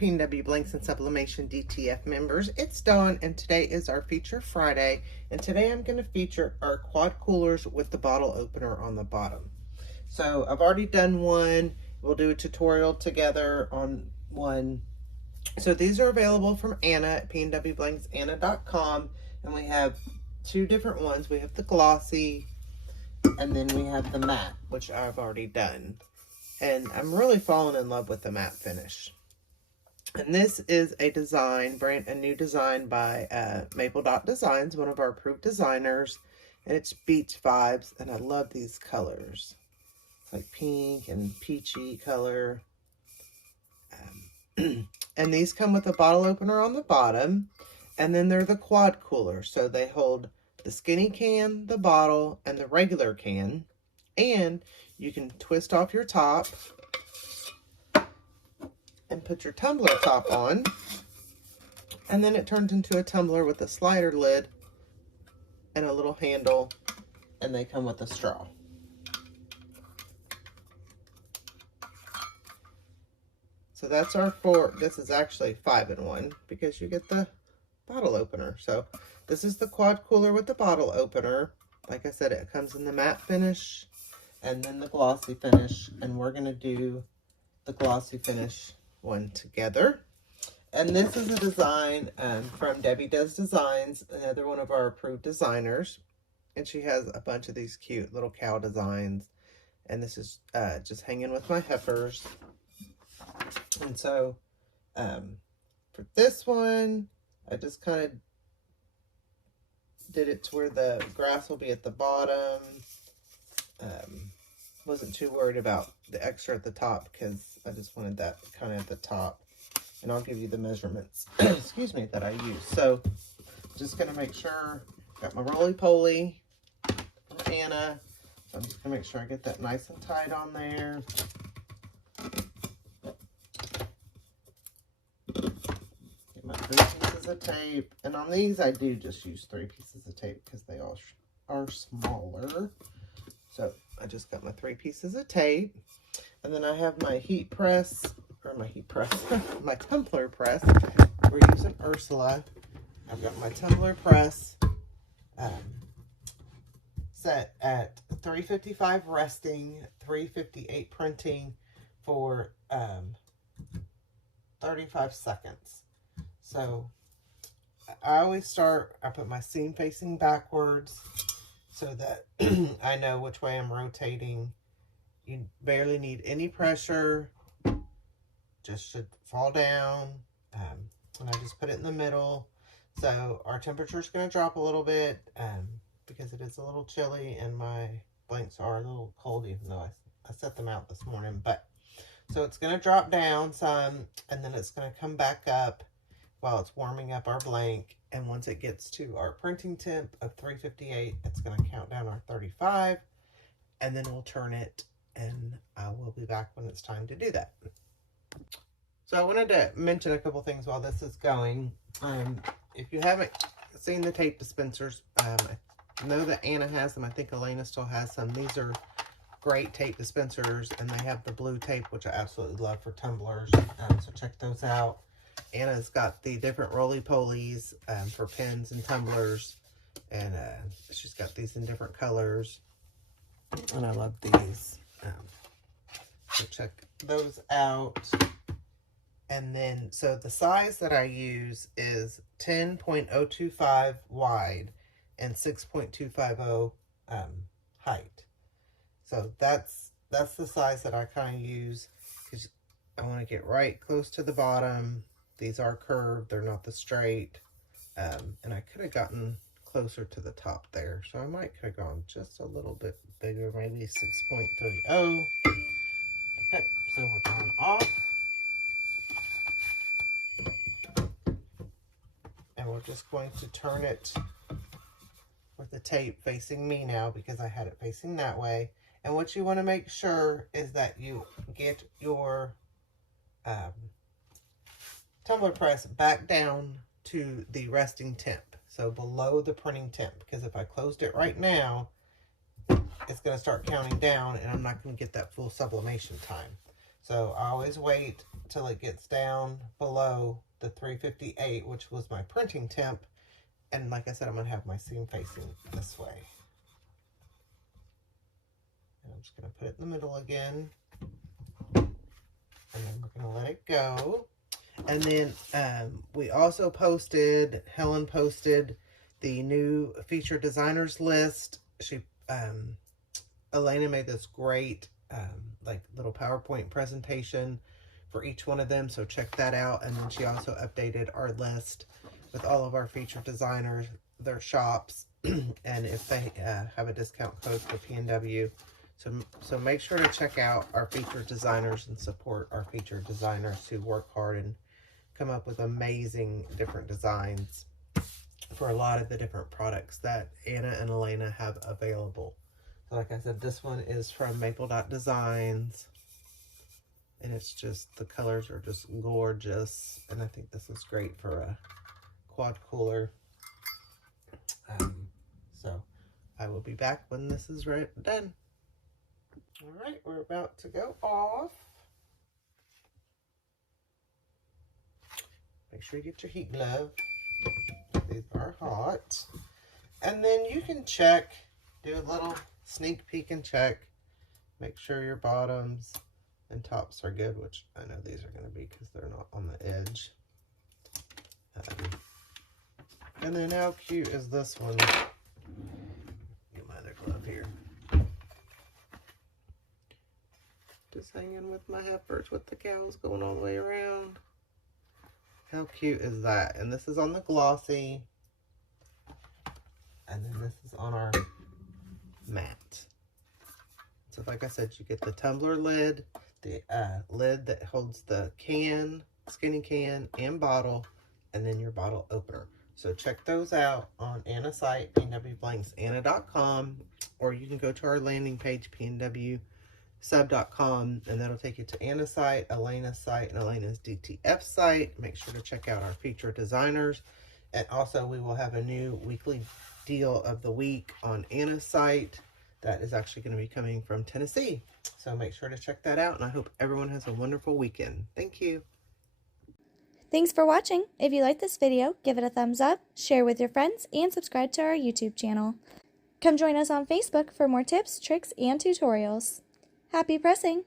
PNW Blanks and Sublimation DTF members. It's Dawn, and today is our Feature Friday. And today I'm going to feature our quad coolers with the bottle opener on the bottom. So I've already done one. We'll do a tutorial together on one. So these are available from Anna at pnwblanksanna.com, and we have two different ones. We have the glossy, and then we have the matte, which I've already done. And I'm really falling in love with the matte finish. And this is a design, a new design by Maple Dot Designs, one of our approved designers. And it's Beach Vibes, and I love these colors. It's like pink and peachy color. And these come with a bottle opener on the bottom. And then they're the quad cooler. So they hold the skinny can, the bottle, and the regular can. And you can twist off your top and put your tumbler top on. And then it turns into a tumbler with a slider lid and a little handle. And they come with a straw. So that's our four. This is actually 5-in-1 because you get the bottle opener. So this is the quad cooler with the bottle opener. Like I said, it comes in the matte finish and then the glossy finish, and we're going to do the glossy finish one together. And this is a design from Debbie Does Designs, another one of our approved designers, and she has a bunch of these cute little cow designs, and this is just hanging with my heifers. And so for this one, I just kind of did it to where the grass will be at the bottom. Wasn't too worried about the extra at the top because I just wanted that kind of at the top. And I'll give you the measurements, excuse me, that I use. So just going to make sure, got my roly-poly from Anna. So I'm just going to make sure I get that nice and tight on there. Get my 3 pieces of tape. And on these, I do just use 3 pieces of tape because they all are smaller. So I just got my 3 pieces of tape, and then I have my heat press, or my tumbler press. We're using Ursula. I've got my tumbler press set at 355 resting, 358 printing for 35 seconds. So I always start, I put my seam facing backwards, so that I know which way I'm rotating. You barely need any pressure. Just should fall down. And I just put it in the middle. So our temperature is going to drop a little bit because it is a little chilly and my blanks are a little cold, even though I set them out this morning. But so it's going to drop down some, and then it's going to come back up while it's warming up our blank. And once it gets to our printing temp of 358, it's going to count down our 35, and then we'll turn it, and I will be back when it's time to do that. So I wanted to mention a couple things while this is going. If you haven't seen the tape dispensers, I know that Anna has them. I think Elena still has some. These are great tape dispensers, and they have the blue tape, which I absolutely love for tumblers. So check those out. Anna's got the different roly-polies for pens and tumblers, and she's got these in different colors, and I love these. So check those out. And then, so the size that I use is 10.025 wide and 6.250 height. So that's the size that I kind of use because I want to get right close to the bottom. These are curved, they're not the straight. And I could have gotten closer to the top there. So I might could have gone just a little bit bigger, maybe 6.30. Okay, so we're going off. And we're just going to turn it with the tape facing me now because I had it facing that way. And what you want to make sure is that you get your tumbler press back down to the resting temp, so below the printing temp, because if I closed it right now, it's going to start counting down and I'm not going to get that full sublimation time. So I always wait till it gets down below the 358, which was my printing temp. And like I said, I'm going to have my seam facing this way. And I'm just going to put it in the middle again. And then we're going to let it go. And then we also posted, Helen posted the new feature designers list. She, Elena made this great like little PowerPoint presentation for each one of them, so check that out. And then she also updated our list with all of our featured designers, their shops, and if they have a discount code for PNW. So make sure to check out our featured designers and support our featured designers who work hard and come up with amazing different designs for a lot of the different products that Anna and Elena have available. So like I said, this one is from Maple Dot Designs. And it's just, the colors are just gorgeous. And I think this is great for a quad cooler. So I will be back when this is done. All right, we're about to go off. Make sure you get your heat glove. These are hot. And then you can check, do a little sneak peek and check. Make sure your bottoms and tops are good, which I know these are going to be because they're not on the edge. And then how cute is this one? Get my other glove here. Just hanging with my heifers with the cows going all the way around. How cute is that? And this is on the glossy. And then this is on our matte. So like I said, you get the tumbler lid, the lid that holds the can, skinny can, and bottle, and then your bottle opener. So check those out on Anna's site, pnwblanksanna.com, or you can go to our landing page, pnwsub.com, and that'll take you to Anna's site, Elena's site, and Elena's DTF site. Make sure to check out our featured designers. And also, we will have a new weekly deal of the week on Anna's site that is actually going to be coming from Tennessee. So make sure to check that out, and I hope everyone has a wonderful weekend. Thank you. Thanks for watching. If you liked this video, give it a thumbs up, share with your friends, and subscribe to our YouTube channel. Come join us on Facebook for more tips, tricks, and tutorials. Happy pressing!